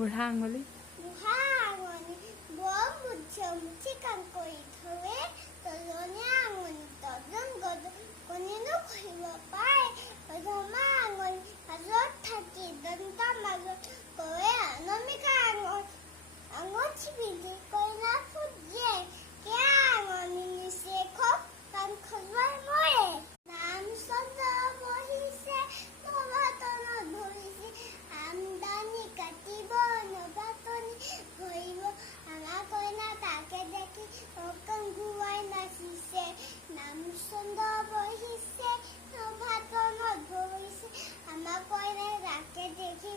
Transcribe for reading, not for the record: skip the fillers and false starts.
বুঢ়া আঙুলি বুঢ়া আঙুলি বৰ মুঠি কাম কৰি থৱে তলনীয়া আঙুলি তজন গজনীনো কৰিব পাৰে প্ৰথমা আঙুলি মাজত থাকি দন্ত মাজত কৰে অনমিকা আঙুঠি পিন্ধি কইনা ফুট দিয়ে কিয় আঙুলি নিচে খুব কাণ খজুৱাই মৰে ৰামচন্দ্ৰ বহিছে নভাতনত ধৰিছে আমদানি কাটিব নভাতনি ধৰিব আমাৰ কইনা তাকে দেখি অকণ ঘূৰাই নাচিছে ৰামচন্দ্ৰ বহিছে নভাতনত ধৰিছে আমাৰ কইনাই তাকে দেখি